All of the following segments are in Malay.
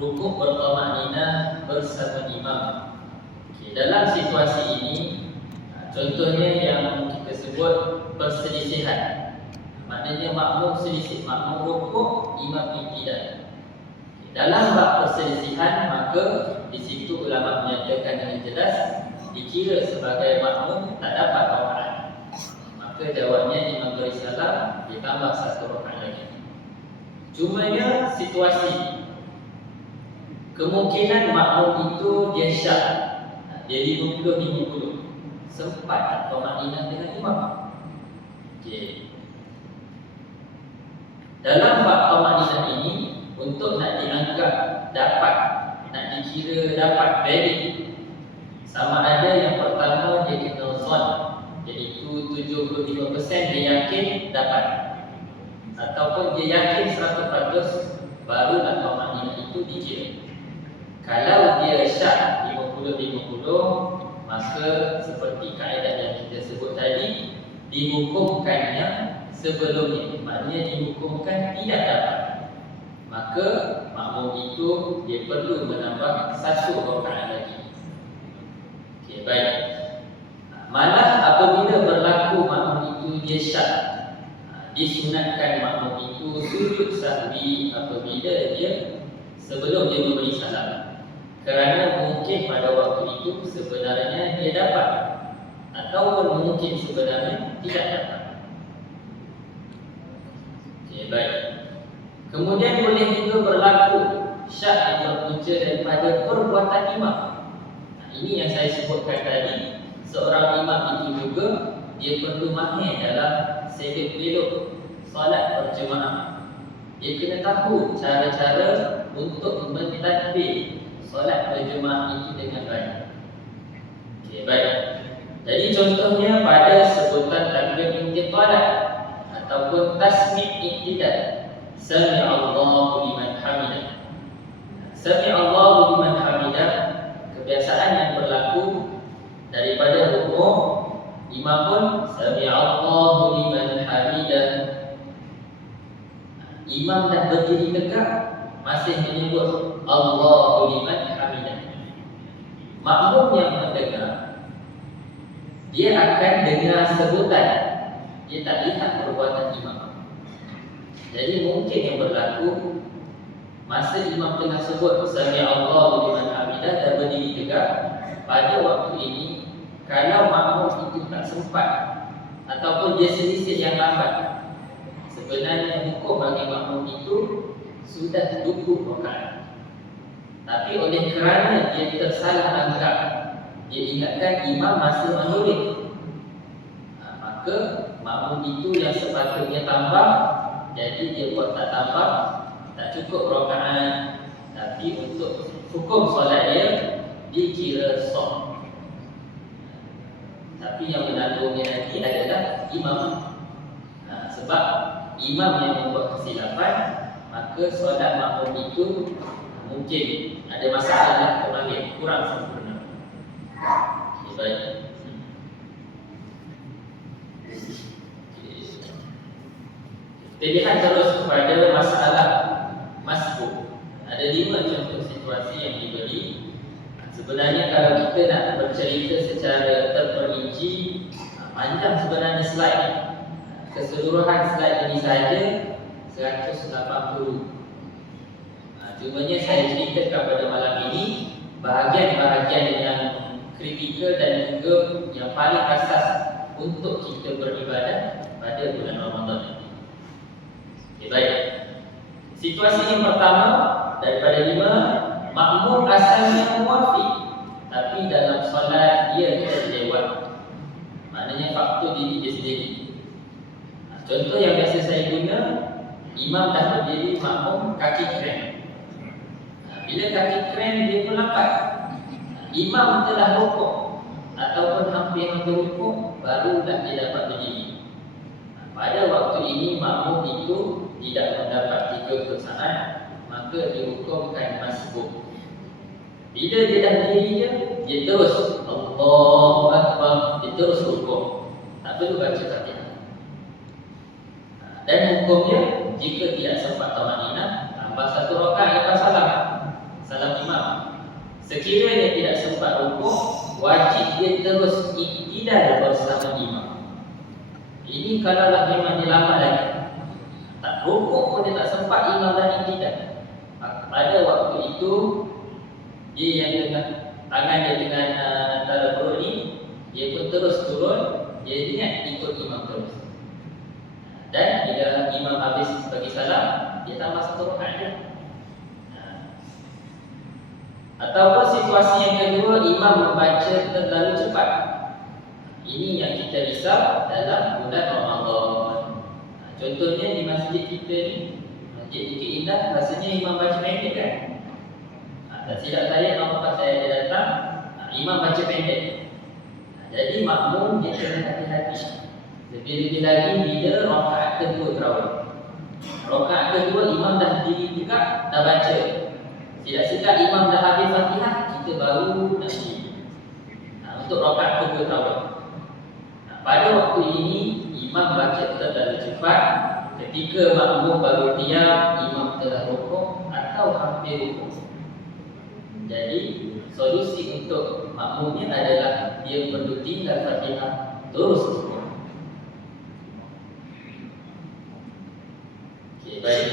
rukuk bertamakninah bersama imam. Dalam situasi ini, contohnya yang kita sebut perselisihan. Maknanya makmum selisih, makmum rukuk, imam tidak. Dalam bab perselisihan, maka di situ ulama menyatakan dengan jelas dikira sebagai makmum tak dapat rakaat. Maka jawabnya imam beri salam ditambah satu rakaat lagi. Cumanya situasi, kemungkinan makmum itu dia syak, dia 50-50, sempat tamakninah dengan imam. Okey. Dalam bab tamakninah ini, untuk nak dianggap dapat, nak dikira dapat valid, sama ada yang pertama dia kena zon, iaitu 75% dia yakin dapat, ataupun dia yakin 100% barulah tamakninah itu dikira. Kalau dia syak 50-50, maka seperti kaedah yang kita sebut tadi, dihukumkannya sebelumnya, maknanya dihukumkan tidak dapat. Maka makmum itu dia perlu menambah satu rakaat lagi. Okey, baik. Malah apabila berlaku makmum itu dia syak, disunatkan makmum itu sujud sahwi apabila dia sebelum dia memberi salam, kerana mungkin pada waktu itu sebenarnya dia dapat, ataupun mungkin sebenarnya tidak dapat. Okey, baik. Kemudian boleh juga berlaku syak yang berpunca daripada perbuatan imam. Ini yang saya sebutkan tadi. Seorang imam itu juga dia perlu mahir dalam selok belok solat berjemaah. Dia kena tahu cara-cara untuk mentadbir solat berjemaah itu dengan baik. Okey, baik. Jadi contohnya pada sebutan takbir intiqalah ataupun tasmi' iktidal. Sami'allahu liman hamidah. Sami'allahu liman hamidah, kebiasaan yang berlaku daripada rukuk, imam pun Sami'allahu liman hamidah. Imam dah berdiri tegak masih menyebut Allahu liman hamidah. Makmum yang mendengar, dia akan dengar sebutan, dia tak lihat perbuatan imam. Jadi mungkin yang berlaku masa imam tengah sebut Sami'allahu liman hamidah dan berdiri tegak, pada waktu ini kalau makmum itu tak sempat ataupun dia selisih yang lambat, sebenarnya hukum bagi makmum itu sudah cukup rakaat. Tapi oleh kerana dia tersalah langkah, dia ingatkan imam masih menoleh, maka makmum itu yang sepatutnya tambah, jadi dia buat tak tambah, tak cukup rakaat. Tapi untuk hukum solat dia dikira sah. Tapi yang menanggungnya nanti adalah imam. Sebab imam yang membuat kesilapan, maka solat makmum itu mungkin ada masalah, kurang sempurna. Okay, baik. Kita lihat terus kepada masalah masbuk. Ada 5 contoh situasi yang diberi. Sebenarnya kalau kita nak bercerita secara terperinci, panjang sebenarnya slide. Keseluruhan slide ini saja 180. Cumanya saya ceritakan pada malam ini bahagian-bahagian yang kritikal dan juga yang paling asas untuk kita beribadah pada bulan Ramadan ini. Okay, baik. Situasi yang pertama daripada 5, makmum asalnya muafiq, tapi dalam solat dia terlewat. Maknanya faktor diri dia sendiri. Contoh yang biasa saya guna, imam dah berdiri, makmum kaki krem. Bila kaki krem dia pun lambat, imam telah rukuk ataupun hampir rukuk, barulah dia dapat berdiri. Pada waktu ini makmum itu tidak mendapat 3 rakaat, maka dihukumkan masbuk. Bila dia dah berdiri dia terus Allahu Akbar, dia terus rukuk, tak perlu baca Fatihah. Dan hukumnya jika tidak sempat tamakninah, tambah 1 rakaat lepas salam. Sekiranya tidak sempat rukuk, wajib dia terus iktidal bersama imam. Ini kalaulah memang dia lambat lagi, tak rukuk pun dia tak sempat, imam dah iktidal. Pada waktu itu dia yang tengah tangan dia dengan antara perut ni, dia pun terus turun, dia niat ikut imam terus. Dan bila imam habis bagi salam, dia tambah satu rakaat je. Ataupun situasi yang kedua, imam membaca terlalu cepat. Ini yang kita risau dalam bulan Ramadan. Contohnya di masjid kita ni, Masjid Bukit Indah, rasanya imam baca pendek kan? Tak silap saya, nampak saya ada datang, imam baca pendek. Jadi makmum dia kena hati-hati. Lebih-lebih lagi bila rakaat kedua terawih. Rakaat kedua imam dah berdiri tegak, dah baca. Silap-silap imam dah habis Fatihah, kita baru nak berdiri. Untuk rakaat kedua terawih. Pada waktu ini imam baca terlalu cepat. Ketika makmum baru diam, imam telah rukuk atau hampir rukuk. Jadi solusi untuk makmumnya adalah dia perlu tinggal Fatihah terus rukuk. Okey, baik.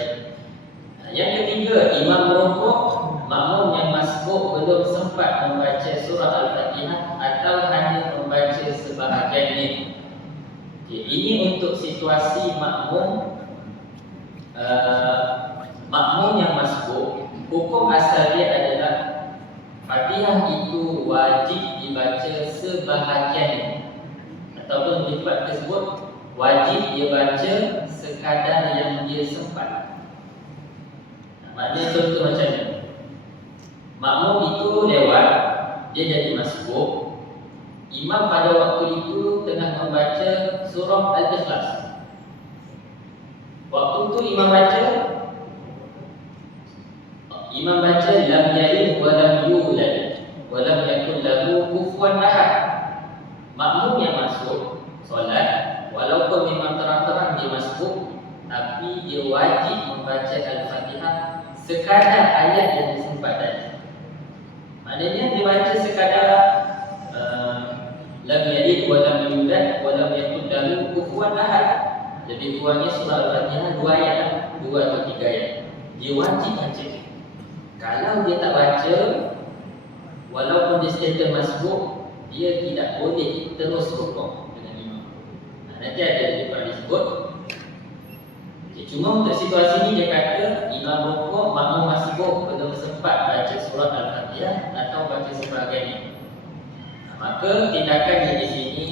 Yang ketiga, imam rukuk, makmum yang masbuk belum sempat membaca surah Al-Fatihah atau hanya membaca sebahagiannya. Okay, ini untuk situasi makmum yang masbuk. Hukum asal dia adalah Fatihah itu wajib dibaca sebahagiannya, ataupun di tempat tersebut wajib dia baca sekadar yang dia sempat. Maknanya contoh macam ni, makmum itu lewat, dia jadi masbuk. Imam pada waktu itu tengah membaca surah Al-Ikhlas. Waktu itu imam baca lam yalid wa lam yulad wa lam yakul lahu kufuwan ahad. Makmum yang masuk solat, walaupun memang terang-terang dia masbuk, tapi dia wajib membaca Al-Fatihah sekadar ayat yang disempat tadi. Maknanya dia baca sekadar lam yalid wa lam yulad wa lam yakul lahu kufuwan ahad. Lebih kurangnya surah Al-Fatihah 2 ayat, 2 atau 3 ayat. Dia wajib baca. Kalau dia tak baca, walaupun dia status masbuk, dia tidak boleh terus rukuk dengan imam. Nanti ada di depan disebut. Cuma untuk situasi ini dia kata imam rukuk, makmum masbuk belum sempat baca surah Al-Fatihah atau baca sebahagiannya. Maka tindakannya di sini,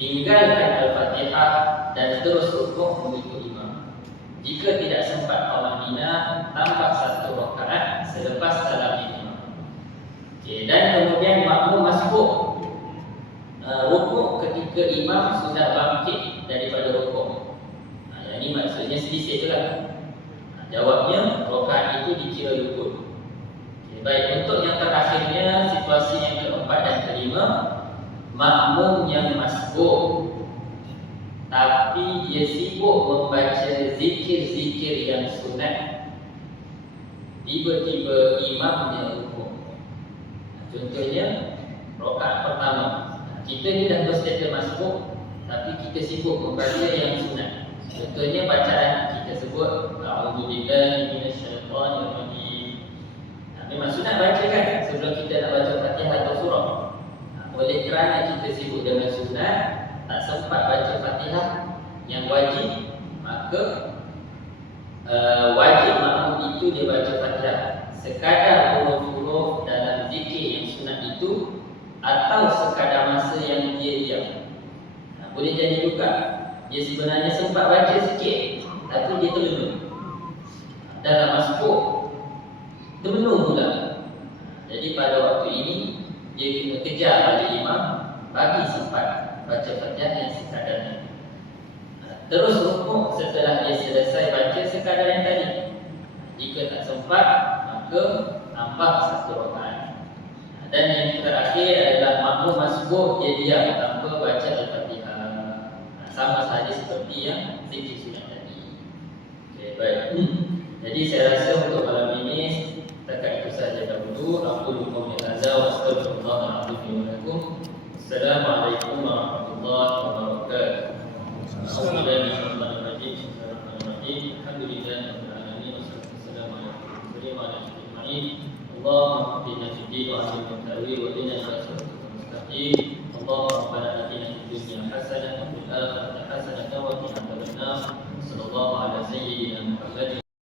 tinggalkan Al-Fatihah dan terus rukuk mengikut imam. Jika tidak sempat Al-Madinah, tambah 1 rakaat selepas salam imam. Okay, dan kemudian makmum masbuk rukuk ketika imam sudah bangkit daripada rukuk. Yang ini maksudnya sedikit je lah. Jawabnya, rakaat itu dikira luput. Okay, baik, untuk yang terakhirnya, situasi yang keempat dan kelima, makmum yang masbuk tapi dia sibuk membaca zikir-zikir yang sunat, tiba-tiba imamnya rukuk. Contohnya rakaat pertama, kita ni dah berstatus masbuk, tapi kita sibuk membaca yang sunat. Contohnya bacaan kita sebut A'udzubillahi minasyaitonirrajim. Memang sunat baca kan sebelum kita nak baca Fatihah atau surah. Oleh kerana kita sibuk dengan sunat, tak sempat baca Fatihah yang wajib, maka wajib makmum itu dia baca Fatihah sekadar huruf-huruf dalam zikir yang sunat itu, atau sekadar masa yang dia diam. Boleh jadi juga dia sebenarnya sempat baca sikit, tapi dia terlena dalam masbuk, termenung pula. Jadi pada waktu ini dia kena kejar balik imam, bagi sempat baca Fatihah yang sekadarnya. Terus rukuk setelah dia selesai baca sekadar yang tadi. Jika tak sempat, maka tambah 1 rakaat. Dan yang terakhir adalah makmum masbuk, dia diam tanpa baca Al-Fatihah. Sama sahaja seperti yang zikir sunat tadi. Okay, baik. Jadi saya rasa untuk malam ini setakat itu sahaja dahulu. aqulu qawli hadza wa astaghfirullahal azim li wa lakum. Assalamualaikum warahmatullahi wabarakatuh. Bismillahirrahmanirrahim. Alhamdulillahirabbil alamin wassalamu ala rasulillah. Allahumma qina fid din wa 'allimna ta'wil wa qina siratal mustaqim.